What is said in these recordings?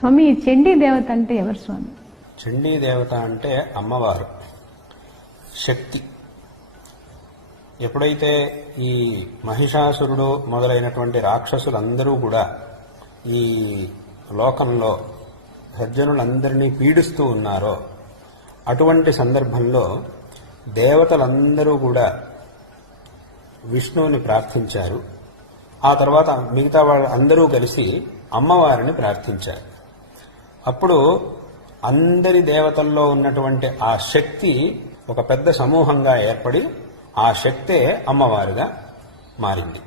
స్వామి ఈ చండీ దేవత అంటే ఎవరు స్వామి? చండీ దేవత అంటే అమ్మవారు. శక్తి. ఎప్పుడైతే ఈ మహిషాసురుడు మొదలైనటువంటి రాక్షసులందరూ కూడా ఈ లోకంలో సజ్జనులందరినీ పీడిస్తూ ఉన్నారో అటువంటి సందర్భంలో దేవతలందరూ కూడా విష్ణువుని ప్రార్థించారు. ఆ తర్వాత మిగతా వాళ్ళందరూ కలిసి అమ్మవారిని ప్రార్థించారు. అప్పుడు అందరి దేవతల్లో ఉన్నటువంటి ఆ శక్తి ఒక పెద్ద సమూహంగా ఏర్పడి ఆ శక్తే అమ్మవారుగా మారింది.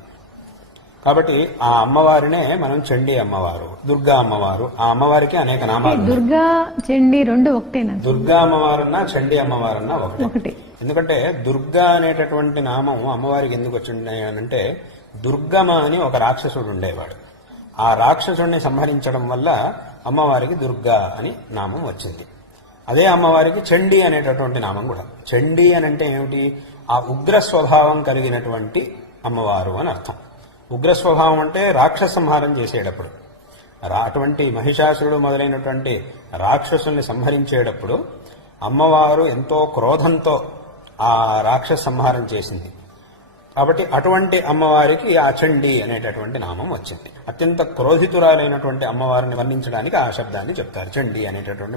కాబట్టి ఆ అమ్మవారినే మనం చండీ అమ్మవారు దుర్గా అమ్మవారు ఆ అమ్మవారికి అనేక నామాలు. దుర్గా చండీ రెండు ఒకటేనా దుర్గా అమ్మవారన్నా చండీ అమ్మవారన్నా ఒకటే. ఒకటి. ఎందుకంటే దుర్గా అనేటటువంటి నామం అమ్మవారికి ఎందుకు వచ్చింది అంటే దుర్గమ అని ఒక రాక్షసుడు ఉండేవాడు. ఆ రాక్షసుడిని సంహరించడం వల్ల అమ్మవారికి దుర్గా అని నామం వచ్చింది. అదే అమ్మవారికి చండీ అనేటటువంటి నామం కూడా. చండీ అని అంటే ఏమిటి? ఆ ఉగ్ర స్వభావం కలిగినటువంటి అమ్మవారు అని అర్థం. ఉగ్ర స్వభావం అంటే రాక్షస సంహారం చేసేటప్పుడు అటువంటి మహిషాసురుడు మొదలైనటువంటి రాక్షసుల్ని సంహరించేటప్పుడు అమ్మవారు ఎంతో క్రోధంతో ఆ రాక్షస సంహారం చేసింది. కాబట్టి అటువంటి అమ్మవారికి అచండి అనేటటువంటి నామం వచ్చింది. అత్యంత క్రోధితురాలైనటువంటి అమ్మవారిని వర్ణించడానికి ఆ శబ్దాన్ని చెప్తారు. చండి అనేటటువంటి